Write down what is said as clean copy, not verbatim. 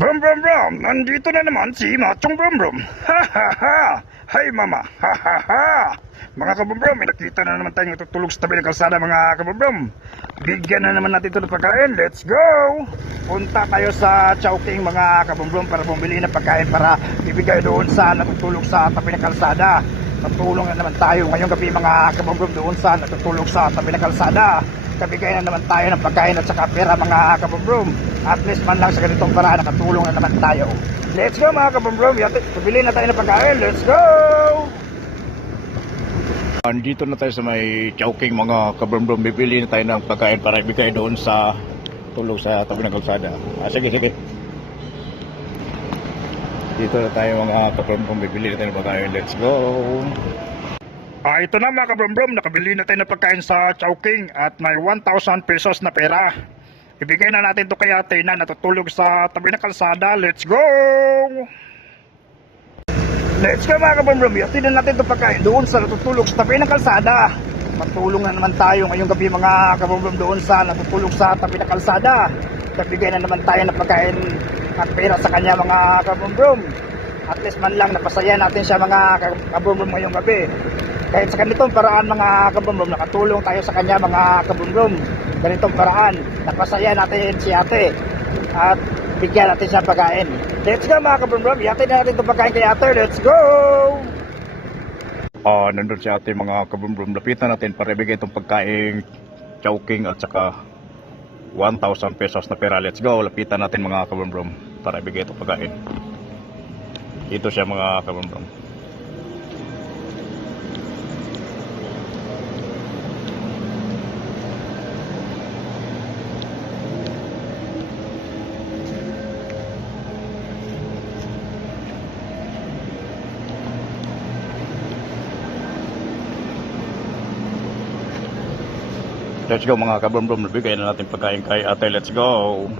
Brum brum brum, nandito na naman si Machong Brum Brum. Ha ha ha! Hi mama! Ha ha ha! Mga kabumbrum, may nakita na naman tayong tutulog sa tabi ng kalsada mga kabumbrum. Bigyan na naman natin ito ng pagkain. Let's go! Punta tayo sa Chowking mga kabumbrum para bumili ng pagkain para bibigay doon sa natutulog sa tabi ng kalsada. Tutulong na naman tayo ngayong gabi mga kabumbrum doon sa natutulog sa tabi ng kalsada. Kabigay na naman tayo ng pagkain at saka pera mga kabumbrum. At least man lang sa ganitong paraan nakatulong na naman tayo. Let's go mga kabumbrum. Pabili na tayo ng pagkain. Let's go! Andito na tayo sa may Chowking mga kabumbrum. Bibili na tayo ng pagkain para ibigay doon sa tulog sa tabi ng kalsada. Sige. Dito na tayo mga kabumbrum. Bibili na tayo ng pagkain. Let's go! Ito na mga kabrumbrum, nakabili na tayo ng pagkain sa Chowking at may 1,000 pesos na pera. Ibigay na natin ito kay ate na natutulog sa tabi ng kalsada. Let's go! Let's go mga kabrumbrum, ihatid na natin itong pagkain doon sa natutulog sa tabi ng kalsada. Matulong na naman tayo ngayong gabi mga kabrumbrum doon sa natutulog sa tabi ng kalsada. Ibigay na naman tayo ng pagkain at pera sa kanya mga kabrumbrum. At least man lang napasaya natin siya mga kabrumbrum ngayong gabi. Kahit sa ganitong paraan mga kabumbrum, nakatulong tayo sa kanya mga kabumbrum. Ganitong paraan, napasaya natin si ate at bigyan natin siya pagkain. Let's go mga kabumbrum, ihatid na natin itong pagkain kay ate. Let's go! Nandun si ate mga kabumbrum. Lapitan natin para ibigay itong pagkain Chowking at saka 1,000 pesos na pera. Let's go! Lapitan natin mga kabumbrum para ibigay itong pagkain. Ito siya mga kabumbrum. Let's go mga kabumbrum, bigyan na natin pagkain kay ate. Let's go!